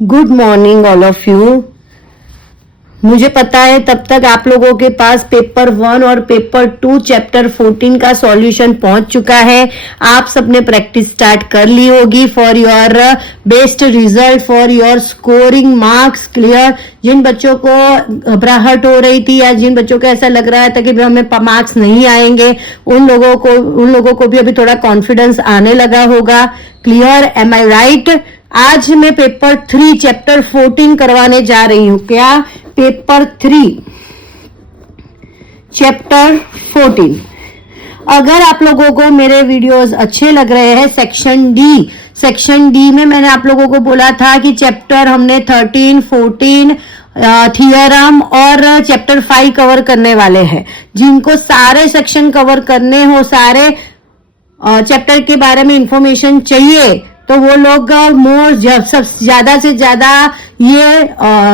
Good morning all of you. मुझे पता है तब तक आप लोगों के पास पेपर 1 और पेपर 2 चैप्टर 14 का सॉल्यूशन पहुंच चुका है। आप सबने प्रैक्टिस स्टार्ट कर ली होगी for your best result, for your scoring marks clear. जिन बच्चों को घबराहट हो रही थी या जिन बच्चों को ऐसा लग रहा था कि हमें मार्क्स नहीं आएंगे, उन लोगों को भी अभी थोड़ा कॉन्फिडेंस आने लगा होगा। क्लियर, एम आई राइट? आज मैं पेपर 3 चैप्टर 14 करवाने जा रही हूं। क्या? Paper 3 chapter 14। अगर आप लोगों को मेरे वीडियोस अच्छे लग रहे हैं, सेक्शन डी में मैंने आप लोगों को बोला था कि चैप्टर हमने 13, 14 थियरम और चैप्टर 5 कवर करने वाले हैं। जिनको सारे सेक्शन कवर करने हो, सारे चैप्टर के बारे में इंफॉर्मेशन चाहिए, तो वो लोग ज्यादा से ज्यादा ये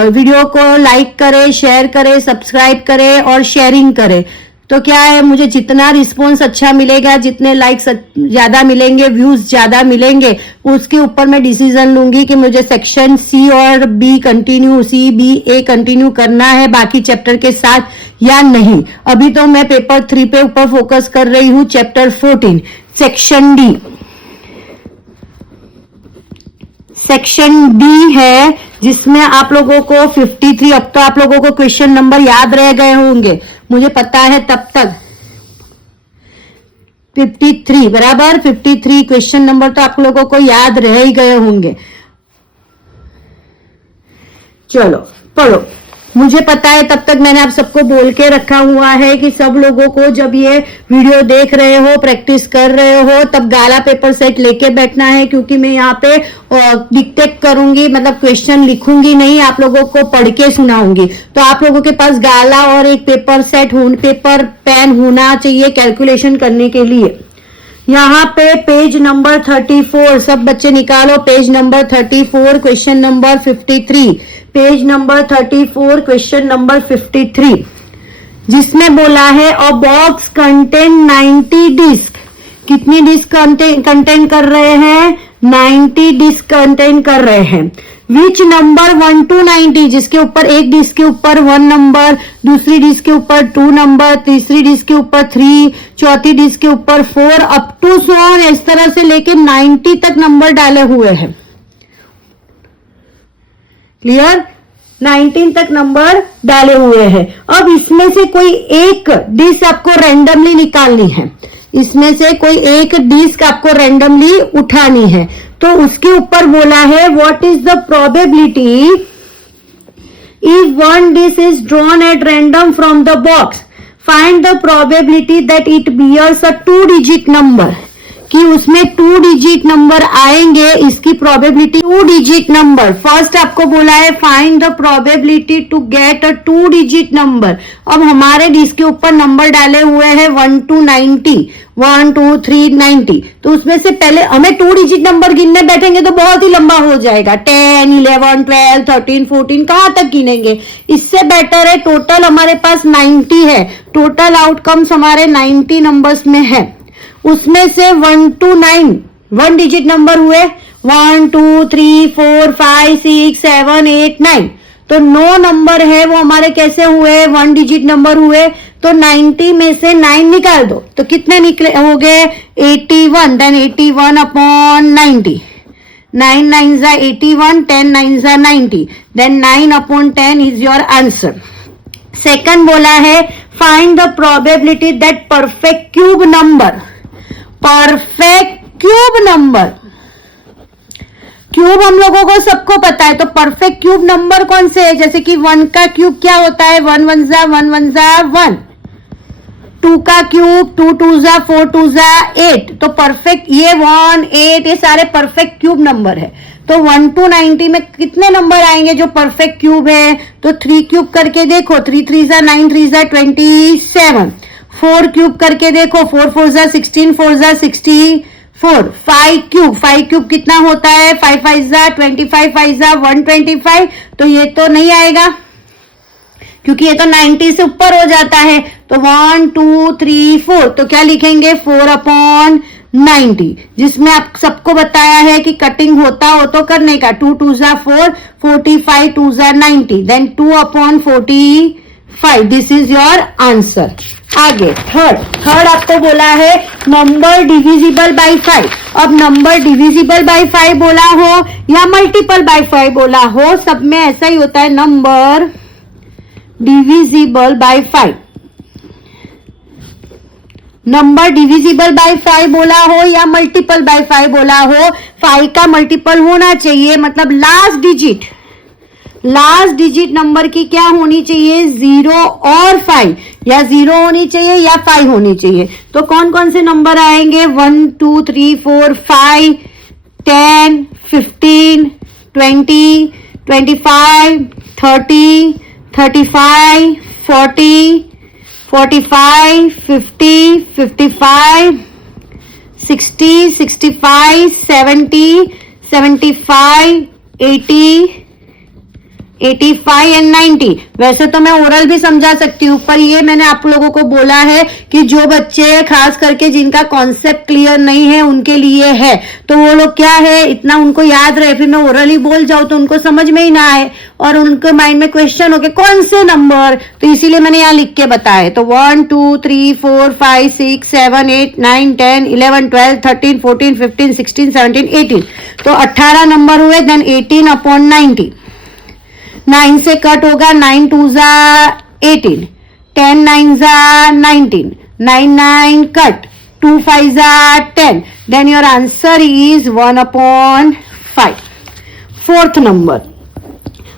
वीडियो को लाइक करें, शेयर करें, सब्सक्राइब करें और शेयरिंग करें। तो क्या है, मुझे जितना रिस्पॉन्स अच्छा मिलेगा, जितने लाइक्स ज्यादा मिलेंगे, व्यूज ज्यादा मिलेंगे, उसके ऊपर मैं डिसीजन लूंगी कि मुझे सेक्शन सी और B continue, C B A continue करना है बाकी चैप्टर के साथ या नहीं। अभी तो मैं पेपर 3 पे ऊपर फोकस कर रही हूं। Chapter 14 section D. Section D है जिसमें आप लोगों को 53, अब तो आप लोगों को क्वेश्चन नंबर याद रह गए होंगे, मुझे पता है तब तक। 53 बराबर, 53 क्वेश्चन नंबर तो आप लोगों को याद रह ही गए होंगे। चलो पढ़ो। मुझे पता है तब तक मैंने आप सबको बोल के रखा हुआ है कि सब लोगों को जब ये वीडियो देख रहे हो, प्रैक्टिस कर रहे हो, तब गाला पेपर सेट लेके बैठना है, क्योंकि मैं यहाँ पे डिक्टेट करूंगी, मतलब क्वेश्चन लिखूंगी नहीं, आप लोगों को पढ़ के सुनाऊंगी। तो आप लोगों के पास गाला और एक पेपर सेट, पेपर पेन होना चाहिए कैलकुलेशन करने के लिए। यहाँ पे पेज नंबर 34, सब बच्चे निकालो page number 34, question number 53। Page number 34, question number 53, जिसमें बोला है अ बॉक्स कंटेन 90 डिस्क। कितनी डिस्क कंटेन कर रहे हैं? 90 डिस्क कंटेन कर रहे हैं। विच नंबर 1 to 90, जिसके ऊपर एक डिस्क के ऊपर 1 नंबर, दूसरी डिस्क के ऊपर 2 नंबर, तीसरी डिस्क के ऊपर 3, चौथी डिस्क के ऊपर 4 अप टू सो ऑन, इस तरह से लेके 90 तक नंबर डाले हुए हैं। क्लियर? 19 तक नंबर डाले हुए हैं। अब इसमें से कोई एक डिस्क आपको रैंडमली निकालनी है, इसमें से कोई एक डिस्क आपको रैंडमली उठानी है। तो उसके ऊपर बोला है what is the probability if one disc is drawn at random from the box, find the probability that it bears a 2 digit number, कि उसमें 2 डिजिट नंबर आएंगे, इसकी प्रोबेबिलिटी 2 डिजिट नंबर। फर्स्ट आपको बोला है find the probability to get a 2 digit number. अब हमारे disc के ऊपर नंबर डाले हुए हैं 1 to 90, 1 2 3 90। तो उसमें से पहले हमें 2 डिजिट नंबर गिनने बैठेंगे तो बहुत ही लंबा हो जाएगा। 10, 11, 12, 13, 14 कहां तक गिनेंगे? इससे बेटर है टोटल हमारे पास 90 है, टोटल आउटकम्स हमारे 90 नंबर्स में है। उसमें से 1 to 9 1 डिजिट नंबर हुए, 1 2 3 4 5 6 7 8 9। तो 9 नंबर है वो हमारे कैसे हुए? 1 डिजिट नंबर हुए। तो 90 में से 9 निकाल दो तो कितने निकले हो गए? 81। देन 81 अपॉन 90, 9 9 जा 81, 10 9 जा 90, then 9 upon 10 is your answer. Second बोला है find the probability that perfect cube number, perfect cube number, cube हम लोगों को सबको पता है, तो परफेक्ट क्यूब नंबर कौन से है? जैसे कि 1 का क्यूब क्या होता है? 1 1 जा 1 1 जा 1। 2 का क्यूब 2 2 जा 4 2 जा 8। तो परफेक्ट ये 1 8 ये सारे परफेक्ट क्यूब नंबर है। तो 1 to 90 में कितने नंबर आएंगे जो परफेक्ट क्यूब है? तो 3 क्यूब करके देखो, 3 3 जा 9 3 जा 27। 4 क्यूब करके देखो, 4 4 जा 16, 4 जा 64। 5 क्यूब कितना होता है? 5 5 जा 25, 5 जा 125। तो ये तो नहीं आएगा क्योंकि ये तो 90 से ऊपर हो जाता है। तो 1 2 3 4, तो क्या लिखेंगे? 4 अपॉन 90, जिसमें आप सबको बताया है कि कटिंग होता हो तो करने का 2 2 जा 4, 45 2 जा 90, then 2/45. This is your answer. आगे थर्ड आपको बोला है नंबर डिविजिबल बाय 5. अब नंबर डिविजिबल बाय 5 बोला हो या मल्टीपल बाय 5 बोला हो, सब में ऐसा ही होता है. Number divisible by 5, number divisible by 5 बोला हो या मल्टीपल बाय 5 बोला हो, 5 का मल्टीपल होना चाहिए. मतलब लास्ट डिजिट नंबर की क्या होनी चाहिए, 0 और 5, या 0 होनी चाहिए या 5 होनी चाहिए. तो कौन कौन से नंबर आएंगे, 1 2 3 4 5 10 15 20 25 30 35 40 45 50 55 60 65 70 75 80 85 एंड 90. वैसे तो मैं ओरल भी समझा सकती हूँ, पर ये मैंने आप लोगों को बोला है कि जो बच्चे खास करके जिनका कॉन्सेप्ट क्लियर नहीं है उनके लिए है. तो वो लोग क्या है, इतना उनको याद रहे, फिर मैं ओरल ही बोल जाऊँ तो उनको समझ में ही ना आए और उनके माइंड में क्वेश्चन हो के कौन से नंबर. तो इसीलिए मैंने यहाँ लिख के बताया. तो 1 2 3 4 5 6 7 8 9 10 11 12 13 14 15 16 17 18. तो 18 नंबर हुए. देन 18/90. 9 से कट होगा, 9 2 जा 18, 10 9 जा 19, 9 9 कट, 2 5 जा 10. Then your answer is 1/5. Fourth number,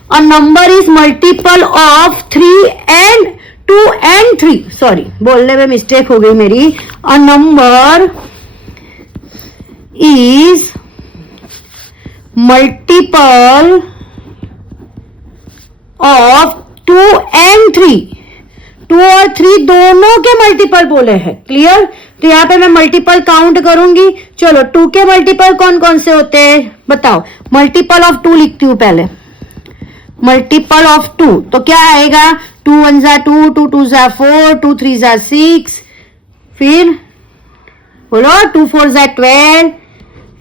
a number is multiple of 3 and 2 and 3. Sorry, बोलने में मिस्टेक हो गई मेरी. a number is multiple of 2 and 3. 2 और 3 दोनों के मल्टीपल बोले हैं. क्लियर. तो यहाँ पे मैं मल्टीपल काउंट करूंगी. चलो 2 के मल्टीपल कौन कौन से होते हैं बताओ. मल्टीपल ऑफ 2 लिखती हूँ पहले. मल्टीपल ऑफ 2 तो क्या आएगा, 2 1 जा 2, 2 2 जा 4, 2 3 जा 6, फिर बोलो 2 4 जा 12.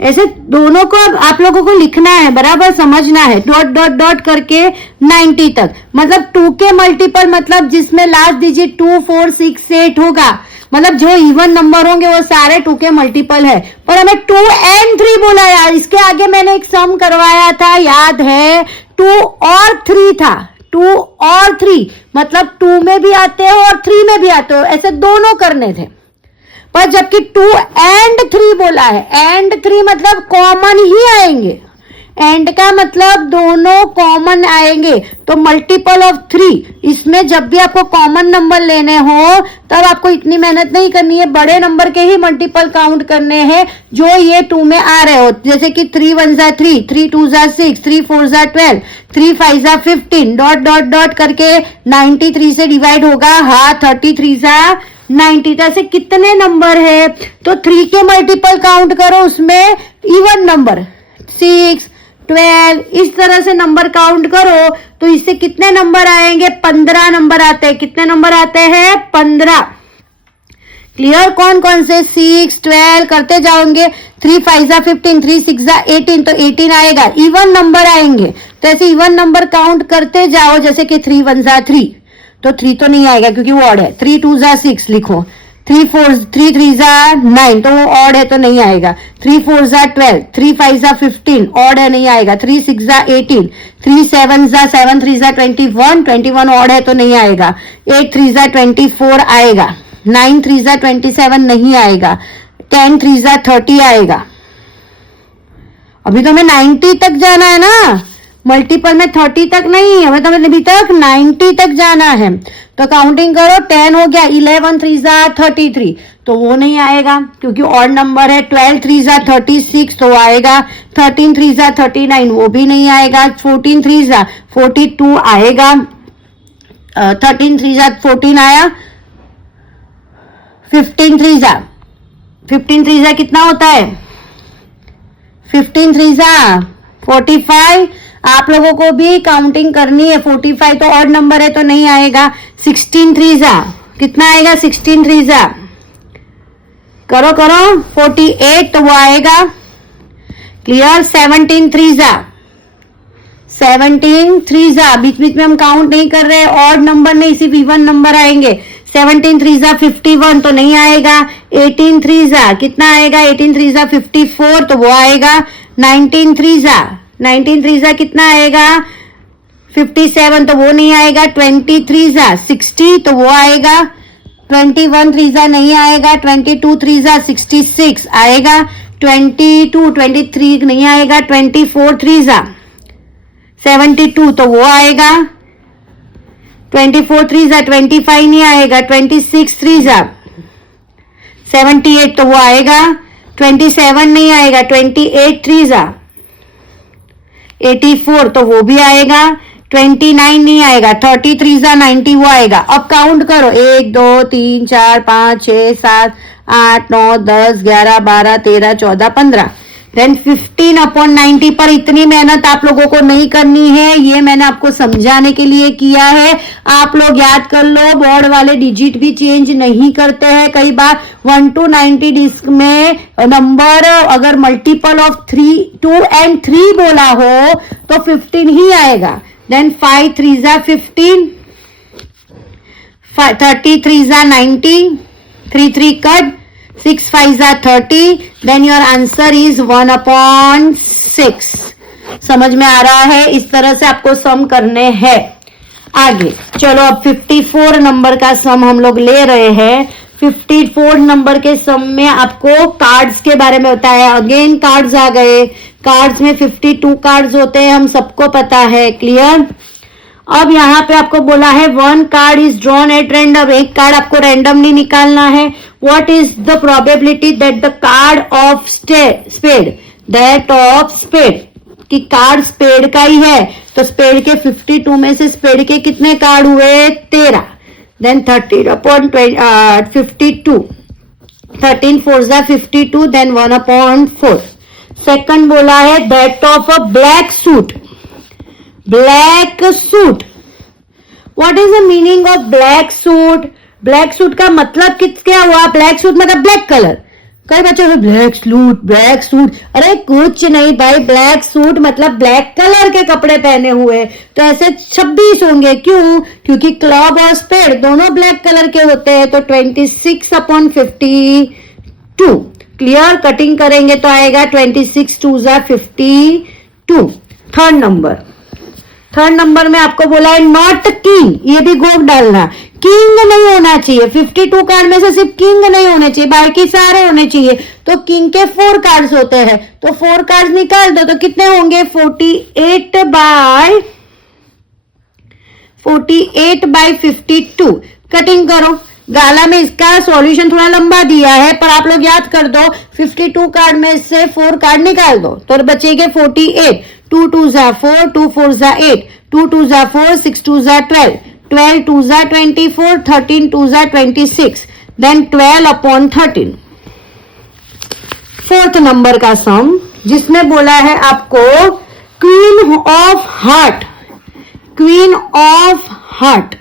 ऐसे दोनों को आप लोगों को लिखना है, बराबर समझना है. डॉट डॉट डॉट करके 90 तक. मतलब 2 के मल्टीपल मतलब जिसमें लास्ट डिजिट 2 4 6 8 होगा. मतलब जो इवन नंबर होंगे वो सारे 2 के मल्टीपल है. पर हमें 2 and 3 बोला यार. इसके आगे मैंने एक सम करवाया था, याद है, 2 और 3 था. 2 और 3 मतलब 2 में भी आते हो और 3 में भी आते हो, ऐसे दोनों करने थे. पर जबकि 2 and 3 बोला है, and 3 मतलब कॉमन ही आएंगे. एंड का मतलब दोनों कॉमन आएंगे. तो मल्टीपल ऑफ 3, इसमें जब भी आपको कॉमन नंबर लेने हो तब आपको इतनी मेहनत नहीं करनी है, बड़े नंबर के ही मल्टीपल काउंट करने हैं जो ये 2 में आ रहे हो. जैसे कि 3 1 जा 3, 3 2 जा 6, 3 4 जा 12, 3 5 जा 15, डॉट डॉट डॉट करके 93 से डिवाइड होगा. हाँ, 33 जा 90. तो ऐसे कितने नंबर है, तो 3 के मल्टीपल काउंट करो, उसमें इवन नंबर 6 12 इस तरह से नंबर काउंट करो. तो इससे कितने नंबर आएंगे, 15 नंबर आते हैं. कितने नंबर आते हैं, 15. क्लियर. कौन कौन से, 6 12 करते जाओगे. 3 5 जा 15, 3 6 जा 18, तो 18 आएगा. इवन नंबर आएंगे. तो ऐसे इवन नंबर काउंट करते जाओ. जैसे कि 3 1 जा 3, तो 3 तो नहीं आएगा क्योंकि वो ऑड है. 3 2 जा 6 लिखो. 3 3 जा 9, तो वो ऑड है तो नहीं आएगा. 3 4 जा 12, 3 5 जा 15, ऑड है नहीं आएगा. 3 6 जा 18, 3 7 जा 7 3 जा 21, 21 ऑड है तो नहीं आएगा. 8 3 जा 24 आएगा. 9 3 जा 27 नहीं आएगा. 10 3 जा 30 आएगा. अभी तो हमें 90 तक जाना है ना, मल्टीपल में 30 तक नहीं, हमें तो अभी तक 90 तक जाना है. तो काउंटिंग करो. 10 हो गया. 11 3 जा 33, तो वो नहीं आएगा क्योंकि ऑड नंबर है. 12 3 जा 36, तो आएगा. 13 3 जा 39, वो भी नहीं आएगा. 14 3 जा 42 आएगा. 13 3 जा 14 आया. 15 3 जा कितना होता है, 15 3 जा 45. आप लोगों को भी काउंटिंग करनी है. 45 तो ऑड नंबर है तो नहीं आएगा. 16 3 जा कितना आएगा, 16 3 जा करो करो 48 तो वो आएगा। क्लियर। 17 3 17 3 बीच बीच में हम काउंट नहीं कर रहे, और नंबर नहीं सिर्फ इवन नंबर आएंगे। 17 3 51 तो नहीं आएगा। 18 3 कितना आएगा? 18 3 54 तो वो आएगा। 19 3 कितना आएगा? 57 तो वो नहीं आएगा। 20 3 60 तो वो आएगा। 21 3 नहीं आएगा। 22 3 66 आएगा। 22 23 नहीं आएगा। 24 3 72 तो वो आएगा। 24 3 25 नहीं आएगा। 26 3 78 तो वो आएगा। 27 नहीं आएगा। 28 3 84 तो वो भी आएगा। 29 नहीं आएगा। 30 3 90 वो आएगा। अब काउंट करो 1 2 3 4 5 6 7 8 9 10 11 12 13 14 15। देन 15/90 पर इतनी मेहनत आप लोगों को नहीं करनी है, ये मैंने आपको समझाने के लिए किया है। आप लोग याद कर लो, बोर्ड वाले डिजिट भी चेंज नहीं करते हैं। कई बार 1 to 90 डिस्क में नंबर अगर मल्टीपल ऑफ 3 2 and 3 बोला हो तो 15 ही आएगा। Then 5 3 15, 30 3 90, 3 3 cut, 6 5 30, then your answer is 1/6। समझ में आ रहा है? इस तरह से आपको सम करने हैं। आगे चलो, अब 54 नंबर का सम हम लोग ले रहे हैं। 54 नंबर के सम में आपको कार्ड्स के बारे में बताया। अगेन कार्ड्स आ गए। कार्ड्स में 52 कार्ड्स होते हैं, हम सबको पता है। क्लियर। अब यहाँ पे आपको बोला है 1 card is drawn at random, एक कार्ड आपको रैंडमली निकालना है। What is the probability that the card of spade, that of spade, कि कार्ड स्पेड का ही है तो स्पेड के 52 में से स्पेड के कितने कार्ड हुए? 13। Then 30/52, 13 4 52, then 1/4। सेकंड बोला है that of a black suit, black suit. What is the meaning of black suit? Black suit का मतलब क्या हुआ? ब्लैक सूट मतलब ब्लैक कलर। कई बच्चों को ब्लैक सूट, ब्लैक सूट, अरे कुछ नहीं भाई, ब्लैक सूट मतलब ब्लैक कलर के कपड़े पहने हुए। तो ऐसे 26 होंगे। क्यों? क्योंकि क्लब और स्पेड दोनों ब्लैक कलर के होते हैं। तो 26/52। क्लियर। कटिंग करेंगे तो आएगा 26 2 52। थर्ड नंबर में आपको बोला है नॉट किंग, ये भी गोप डालना। किंग नहीं होना चाहिए। 52 कार्ड में से सिर्फ किंग नहीं होने चाहिए, बाकी सारे होने चाहिए। तो किंग के 4 कार्ड्स होते हैं, तो 4 कार्ड्स निकाल दो तो कितने होंगे? 48/52। कटिंग करो। गाला में इसका सॉल्यूशन थोड़ा लंबा दिया है, पर आप लोग याद कर दो। 52 कार्ड में से 4 कार्ड निकाल दो तो बचेंगे 48। 2 2 4, 2 4 8, 2 2 4, 6 2 12, 12 2 24, 13 2 26, देन 12/13। फोर्थ नंबर का सम जिसमें बोला है आपको queen of heart, queen of heart,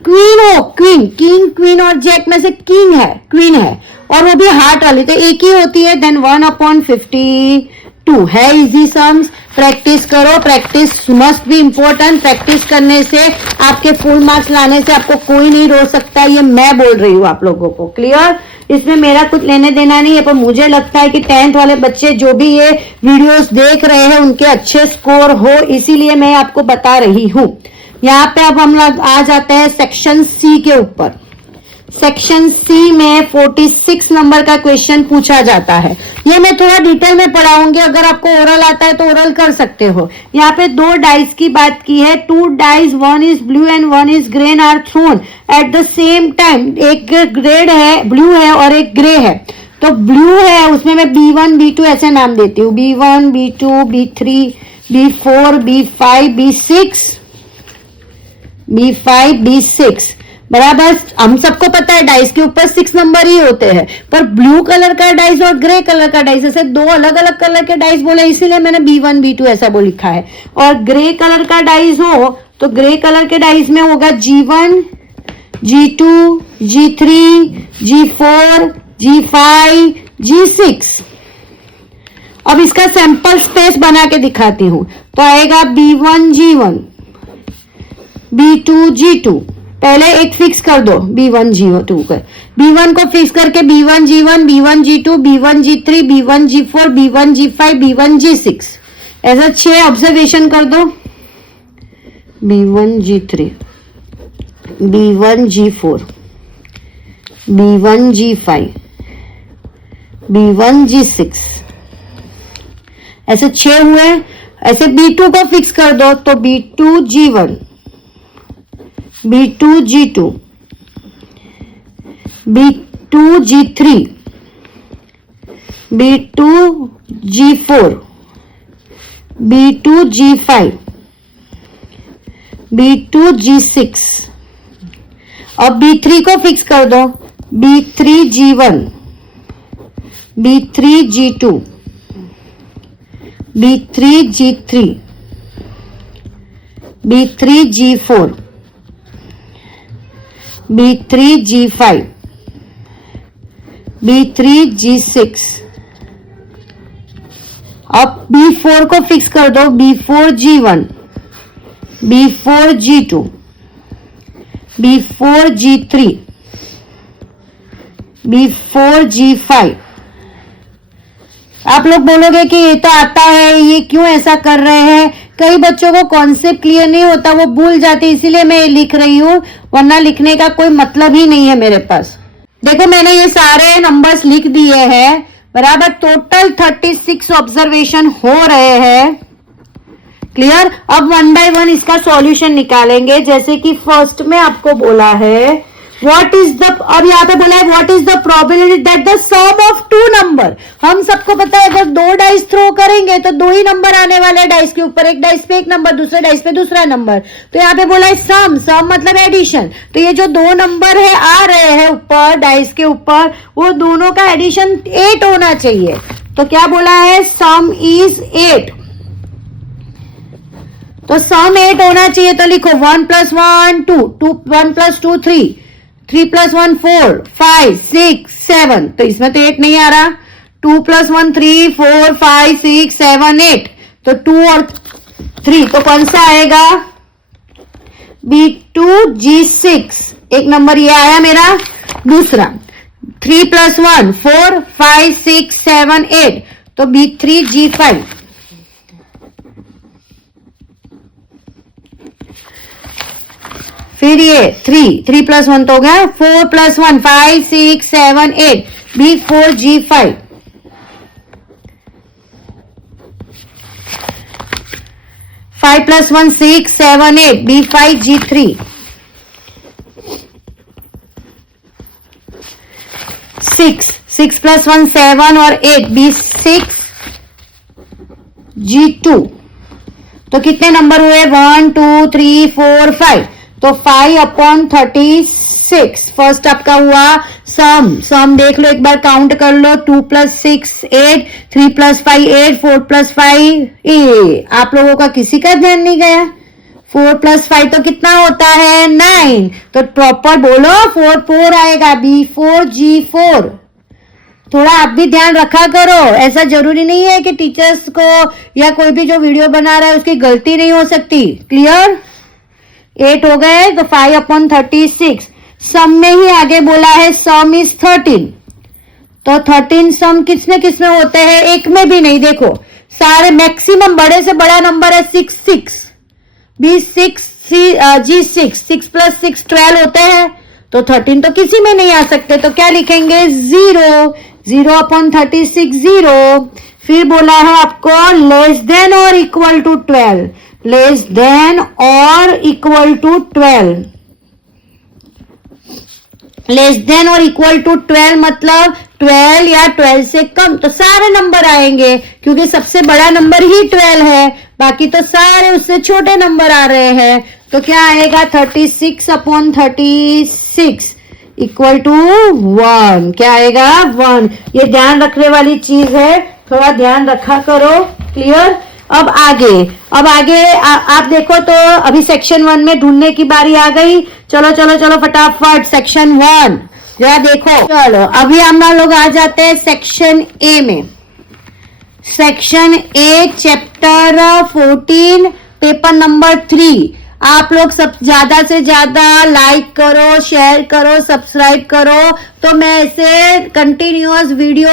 queen हो, क्वीन, किंग, क्वीन और जैक में से किंग है, क्वीन है, और वो भी हार्ट वाली, तो एक ही होती है। देन 1/52 है। Easy sums. प्रैक्टिस करो, practice must be important. Practice करने से आपके फुल मार्क्स लाने से आपको कोई नहीं रोक सकता, ये मैं बोल रही हूँ आप लोगों को। क्लियर। इसमें मेरा कुछ लेने देना नहीं है, पर मुझे लगता है कि 10th वाले बच्चे जो भी ये वीडियोस देख रहे हैं उनके अच्छे स्कोर हो, इसीलिए मैं आपको बता रही हूँ। यहाँ पे अब हम लोग आ जाते हैं सेक्शन सी के ऊपर। सेक्शन सी में 46 नंबर का क्वेश्चन पूछा जाता है। ये मैं थोड़ा डिटेल में पढ़ाऊंगी, अगर आपको ओरल आता है तो ओरल कर सकते हो। यहाँ पे 2 डाइस की बात की है। 2 dice, 1 is blue and 1 is grey are thrown at the same time. एक रेड है, ब्लू है और एक ग्रे है। तो ब्लू है उसमें मैं B1 B2 ऐसे नाम देती हूँ। B1 B2 B3 B4 B5 B6 बराबर। हम सबको पता है डाइस के ऊपर 6 नंबर ही होते हैं, पर ब्लू कलर का डाइस और ग्रे कलर का डाइस, ऐसे 2 अलग अलग कलर के डाइस बोले, इसीलिए मैंने B1 B2 ऐसा बोल लिखा है। और ग्रे कलर का डाइस हो तो ग्रे कलर के डाइस में होगा G1 G2, G3, G4, G5, G6। अब इसका सैंपल स्पेस बना के दिखाती हूं। तो आएगा B1, G1, B2, G2। पहले एक फिक्स कर दो B1, G2 का। B1 को फिक्स करके B1, G1, B1, G2, B1, G3, B1, G4, B1, G5, B1, G6 ऐसा 6 ऑब्जर्वेशन कर दो। B1, G3, B1, G4, B1, G5, B1, G6 ऐसे 6 हुए। ऐसे B2 को फिक्स कर दो तो B2, G1, B2, G2, B2, G3, B2, G4, B2, G5, B2, G6। अब B3 को फिक्स कर दो B3, G1, B3, G2, B3, G3, B3, G4, B3, G5, B3, G6। अब B4 को फिक्स कर दो B4, G1, B4, G2, B4, G3, B4, G5। आप लोग बोलोगे कि ये तो आता है, ये क्यों ऐसा कर रहे हैं? कई बच्चों को कॉन्सेप्ट क्लियर नहीं होता, वो भूल जाते, इसीलिए मैं लिख रही हूं, वरना लिखने का कोई मतलब ही नहीं है मेरे पास। देखो मैंने ये सारे नंबर्स लिख दिए हैं बराबर। टोटल 36 ऑब्जर्वेशन हो रहे हैं। क्लियर? अब 1 बाय 1 इसका सॉल्यूशन निकालेंगे। जैसे कि फर्स्ट में आपको बोला है व्हाट इज द, अब यहाँ पे बोला है what is the probability that the sum of 2 number. हम सबको पता है अगर 2 डाइस थ्रो करेंगे तो 2 ही नंबर आने वाले हैं डाइस के ऊपर, एक डाइस पे एक नंबर, दूसरे डाइस पे दूसरा नंबर। तो यहाँ पे बोला है सम, सम मतलब एडिशन। तो ये जो 2 नंबर है आ रहे हैं ऊपर डाइस के ऊपर, वो दोनों का एडिशन 8 होना चाहिए। तो क्या बोला है? सम इज 8। तो सम 8 होना चाहिए। तो लिखो 1 + 1 2, 1 + 2 3, 3 + 1 4, 5 6 7। तो इसमें तो 8 नहीं आ रहा। 2 + 1 3 4 5 6 7 8। तो 2 और 3 तो कौन सा आएगा? B2, G6। एक नंबर ये आया मेरा। दूसरा 3 + 1 4 5 6 7 8। तो B3, G5। फिर ये 3 + 1 तो हो गया, 4 + 1 5 6 7 8, B4, G5। Five + 1 6 7 8, B5, G3। 6 + 1 7 और 8, B6, G2। तो कितने नंबर हुए? 1 2 3 4 5। तो 5/36 फर्स्ट आपका हुआ सम देख लो एक बार, काउंट कर लो। 2 + 6 8, 3 + 5 8, 4 + 5 8। आप लोगों का किसी का ध्यान नहीं गया। 4 + 5 तो कितना होता है? 9। तो प्रॉपर बोलो 4 4 आएगा। B4, G4। थोड़ा आप भी ध्यान रखा करो। ऐसा जरूरी नहीं है कि टीचर्स को या कोई भी जो वीडियो बना रहा है उसकी गलती नहीं हो सकती। क्लियर? 8 हो गए। तो 5/36। सम में ही आगे बोला है सम इज 13। तो 13 सम किसमें किसमें होते हैं? एक में भी नहीं। देखो सारे मैक्सिमम बड़े से बड़ा नंबर है 6 6, B6, G6। 6 + 6 12 होते हैं। तो 13 तो किसी में नहीं आ सकते। तो क्या लिखेंगे? 0 0/36 0। फिर बोला है आपको लेस देन और इक्वल टू 12, लेस देन और इक्वल टू 12। लेस देन और इक्वल टू 12 मतलब 12 या 12 से कम। तो सारे नंबर आएंगे क्योंकि सबसे बड़ा नंबर ही 12 है, बाकी तो सारे उससे छोटे नंबर आ रहे हैं। तो क्या आएगा? 36/36 इक्वल टू 1। क्या आएगा? 1। ये ध्यान रखने वाली चीज है, थोड़ा ध्यान रखा करो। क्लियर? अब आगे आप देखो तो अभी सेक्शन 1 में ढूंढने की बारी आ गई। चलो चलो चलो फटाफट सेक्शन 1 जरा देखो। चलो अभी हम लोग आ जाते हैं सेक्शन ए में। Section A chapter 14 paper number 3। आप लोग सब ज्यादा से ज्यादा लाइक करो, शेयर करो, सब्सक्राइब करो, तो मैं ऐसे कंटिन्यूअस वीडियो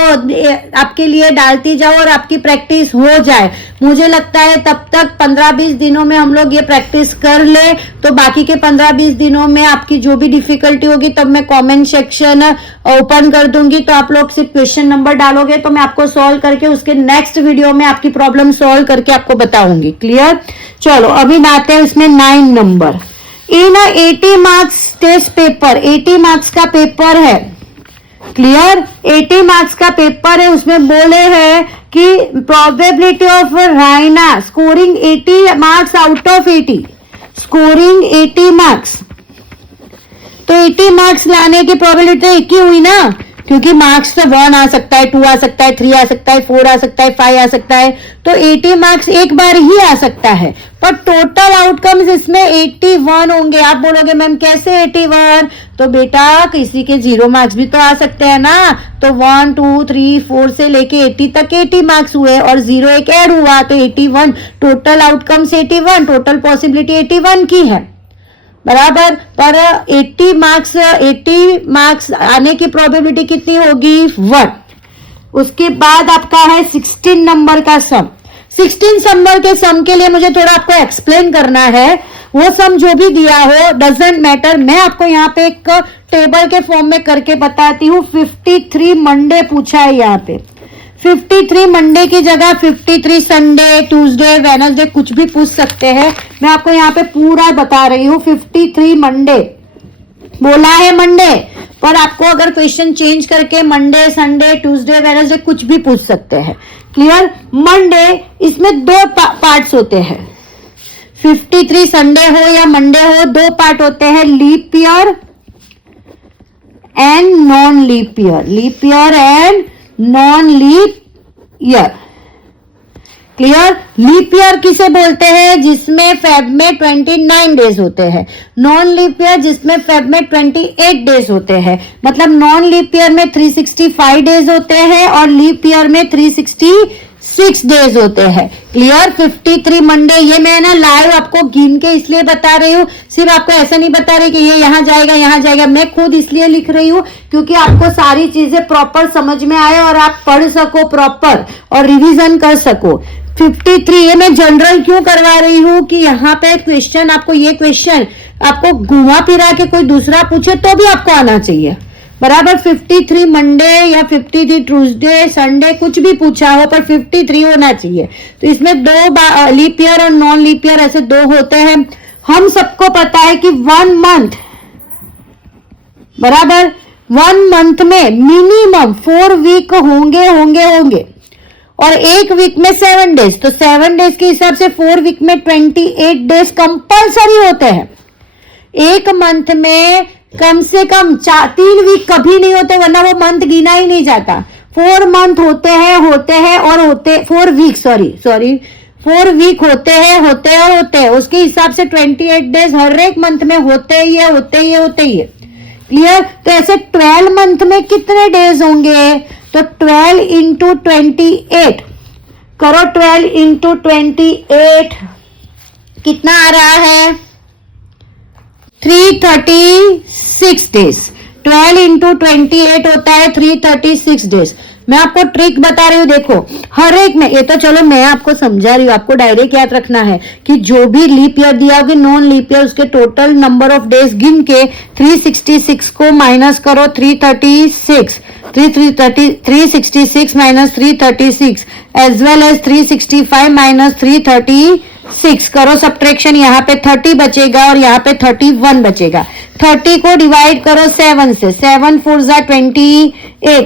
आपके लिए डालती जाऊं और आपकी प्रैक्टिस हो जाए। मुझे लगता है तब तक 15-20 दिनों में हम लोग ये प्रैक्टिस कर ले, तो बाकी के 15-20 दिनों में आपकी जो भी डिफिकल्टी होगी तब मैं कमेंट सेक्शन ओपन कर दूंगी, तो आप लोग सिर्फ क्वेश्चन नंबर डालोगे तो मैं आपको सॉल्व करके उसके नेक्स्ट वीडियो में आपकी प्रॉब्लम सॉल्व करके आपको बताऊंगी। क्लियर? चलो अभी आते हैं उसमें 9 नंबर। इन 80 मार्क्स टेस्ट पेपर, 80 मार्क्स का पेपर है। क्लियर? 80 मार्क्स का पेपर है, उसमें बोले हैं कि probability of Raina scoring 80 marks out of 80, scoring 80 marks. तो 80 मार्क्स लाने की प्रोबेबिलिटी एक ही हुई ना, क्योंकि मार्क्स तो 1 आ सकता है, 2 आ सकता है, 3 आ सकता है, 4 आ सकता है, 5 आ सकता है, तो 80 मार्क्स एक बार ही आ सकता है। पर टोटल आउटकम्स इसमें 81 होंगे। आप बोलोगे मैम कैसे 81? तो बेटा किसी के 0 मार्क्स भी तो आ सकते हैं ना। तो 1 2 3 4 से लेके 80 तक 80 मार्क्स हुए और 0 एक ऐड हुआ तो 81। टोटल आउटकम्स 81, टोटल पॉसिबिलिटी 81 की है, बराबर। पर 80 मार्क्स आने की प्रोबेबिलिटी कितनी होगी? 1। उसके बाद आपका है 16 नंबर का सम। 16 नंबर के सम के लिए मुझे थोड़ा आपको एक्सप्लेन करना है। वो सम जो भी दिया हो डजेंट मैटर, मैं आपको यहाँ पे एक टेबल के फॉर्म में करके बताती हूँ। 53 मंडे पूछा है यहाँ पे। 53 मंडे की जगह 53 संडे, ट्यूसडे, वेडनेसडे कुछ भी पूछ सकते हैं। मैं आपको यहाँ पे पूरा बता रही हूँ। 53 मंडे बोला है, मंडे, पर आपको अगर क्वेश्चन चेंज करके मंडे, संडे, ट्यूसडे, वेडनेसडे कुछ भी पूछ सकते हैं। क्लियर? मंडे इसमें 2 पार्ट्स होते हैं। 53 संडे हो या मंडे हो, 2 पार्ट होते हैं, leap year and non leap year, leap year and non leap year. Clear? Leap year किसे बोलते हैं? जिसमें फेब में 29 डेज होते हैं। नॉन लीप ईयर जिसमें फेब में 28 डेज होते हैं। मतलब नॉन लीप ईयर में 365 डेज होते हैं और लीप ईयर में 366 डेज होते हैं। क्लियर? 53 मंडे ये मैं ना लाइव आपको गिन के इसलिए बता रही हूँ, सिर्फ आपको ऐसा नहीं बता रही कि ये यहाँ जाएगा यहाँ जाएगा। मैं खुद इसलिए लिख रही हूँ क्योंकि आपको सारी चीजें प्रॉपर समझ में आए और आप पढ़ सको प्रॉपर और रिवीजन कर सको। 53 ये मैं जनरल क्यों करवा रही हूँ कि यहाँ पे क्वेश्चन आपको, ये क्वेश्चन आपको घुमा फिरा के कोई दूसरा पूछे तो भी आपको आना चाहिए, बराबर। 53 मंडे या 53 ट्यूसडे, संडे कुछ भी पूछा हो पर 53 होना चाहिए। तो इसमें 2 लीप ईयर और नॉन लीप ईयर ऐसे 2 होते हैं। हम सबको पता है कि 1 मंथ, बराबर, 1 मंथ में मिनिमम 4 वीक होंगे और 1 वीक में 7 डेज। तो 7 डेज के हिसाब से 4 वीक में 28 डेज कंपल्सरी होते हैं। 1 मंथ में कम से कम 3 वीक कभी नहीं होते, वरना वो मंथ गिना ही नहीं जाता। 4 मंथ होते हैं और 4 वीक, सॉरी 4 वीक होते हैं। उसके हिसाब से 28 डेज हर एक मंथ में होते ही है। क्लियर? तो ऐसे 12 मंथ में कितने डेज होंगे? तो 12 इंटू 28 करो, 12 इंटू 28 कितना आ रहा है? 336 डेज। 12 इंटू 28 होता है 336 डेज। मैं आपको ट्रिक बता रही हूँ, देखो हर एक में, ये तो चलो मैं आपको समझा रही हूँ, आपको डायरेक्ट याद रखना है कि जो भी लीप ईयर दिया होगी, नॉन लीप ईयर, उसके टोटल नंबर ऑफ डेज गिन के 366 को माइनस करो 336 minus 336 as well as 365 minus 336 करो सब्ट्रैक्शन। यहाँ पे 30 बचेगा और यहाँ पे 31 बचेगा। 30 को डिवाइड करो 7 से, 7 4 जा 28,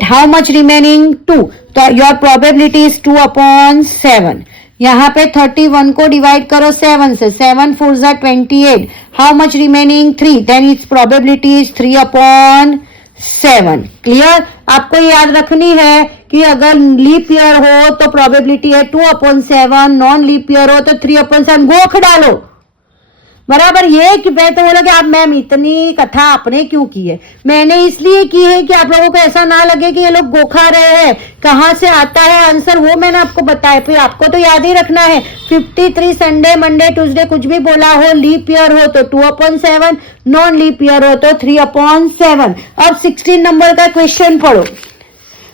हाउ मच रिमेनिंग 2, तो योर प्रोबेबिलिटी इज 2/7। यहाँ पे 31 को डिवाइड करो 7 से, 7 4 जा 28, how much remaining 3, then its probability is 3/7। 7। Clear? आपको याद रखनी है कि अगर लीप ईयर हो तो प्रोबेबिलिटी है 2/7, नॉन लीप ईयर हो तो 3/7। गोख डालो बराबर। ये कि मैं तो बोला कि आप मैम इतनी कथा आपने क्यों की है? मैंने इसलिए की है कि आप लोगों को ऐसा ना लगे कि ये लोग गोखा रहे हैं, कहां से आता है आंसर वो मैंने आपको बताया। फिर आपको तो याद ही रखना है 53 संडे मंडे ट्यूसडे कुछ भी बोला हो, लीप ईयर हो तो 2/7, नॉन लीप ईयर हो तो 3/7। अब 16 नंबर का क्वेश्चन पढ़ो।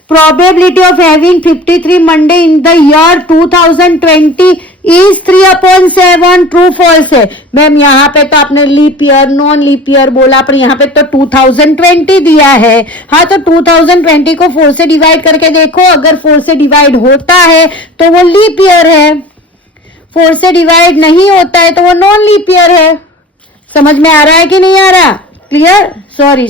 Probability of having 53 Monday in the year 2020 is 3/7। True false है? मैम यहाँ पे तो आपने leap year non leap year बोला, पर यहाँ पे तो 2020 दिया है। हाँ, तो 2020 को 4 से डिवाइड करके देखो, अगर 4 से डिवाइड होता है तो वो लीप ईयर है, 4 से डिवाइड नहीं होता है तो वो नॉन लीप ईयर है। समझ में आ रहा है कि नहीं आ रहा? क्लियर? सॉरी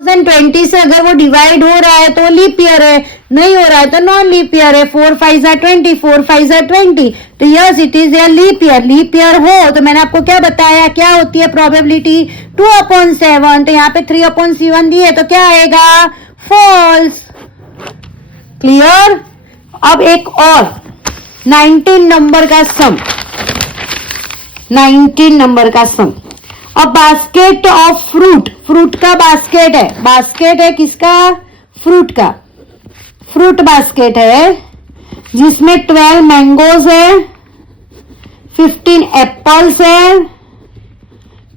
2020 से अगर वो डिवाइड हो रहा है तो लीप ईयर है, नहीं हो रहा है तो नॉन लीप ईयर है। 4 5 20, 4 5 20, तो yes it is a leap year. Leap year हो तो मैंने आपको क्या बताया, क्या होती है प्रोबेबिलिटी 2/7। तो यहाँ पे 3/7 दी है तो क्या आएगा? फॉल्स। क्लियर? अब एक और 19 नंबर का सम, 19 नंबर का sum. A basket of fruit, fruit का बास्केट है। बास्केट है किसका? फ्रूट का। फ्रूट बास्केट है जिसमें 12 मैंगोज है, 15 एप्पल्स है,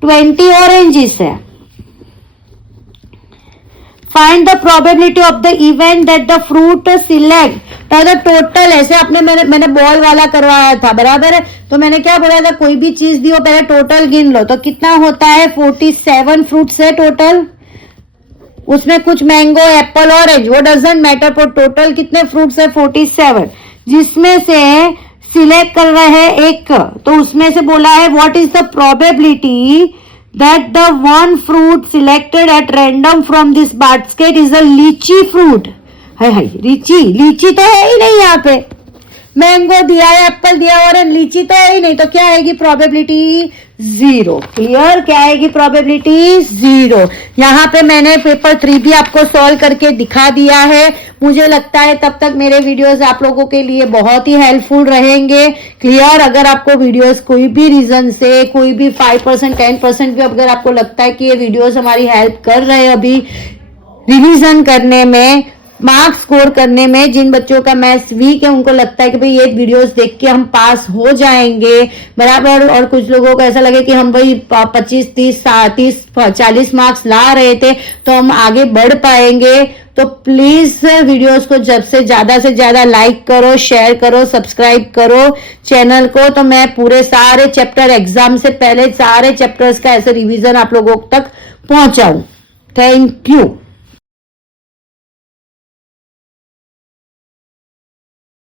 20 ऑरेंजेस है। Find the probability of the event that the fruit select the total. ऐसे आपने मैंने बॉल वाला करवाया था बराबर है, तो मैंने क्या बोला था, कोई भी चीज दी हो पहले टोटल गिन लो। तो कितना होता है? 47 फ्रूट्स है टोटल, उसमें कुछ मैंगो एप्पल ऑरेंज वो डजंट मैटर, पर टोटल कितने फ्रूट्स है? 47, जिसमें से सिलेक्ट कर रहे हैं एक, तो उसमें से बोला है what is the probability that the one fruit selected at random from this basket is a lychee fruit। हाय लीची तो है ही नहीं यहाँ पे। मैंगो दिया है, एप्पल दिया और लीची तो है ही नहीं, तो क्या आएगी प्रोबेबिलिटी? 0। क्लियर? क्या आएगी प्रोबेबिलिटी? 0। यहाँ पे मैंने पेपर 3 भी आपको सॉल्व करके दिखा दिया है। मुझे लगता है तब तक मेरे वीडियोस आप लोगों के लिए बहुत ही हेल्पफुल रहेंगे। क्लियर? अगर आपको वीडियोस कोई भी रीजन से, कोई भी 5% 10% भी अगर आपको लगता है कि ये वीडियोस हमारी हेल्प कर रहे हैं अभी रिवीजन करने में, मार्क्स स्कोर करने में, जिन बच्चों का मैथ्स वीक है उनको लगता है कि भाई ये वीडियोस देख के हम पास हो जाएंगे बराबर, और कुछ लोगों को ऐसा लगे कि हम भाई 25 30 30 40 मार्क्स ला रहे थे तो हम आगे बढ़ पाएंगे, तो प्लीज वीडियोस को जब से ज्यादा लाइक करो, शेयर करो, सब्सक्राइब करो चैनल को। तो मैं पूरे सारे चैप्टर एग्जाम से पहले सारे चैप्टर्स का ऐसे रिवीजन आप लोगों तक पहुंचाऊं। Thank you.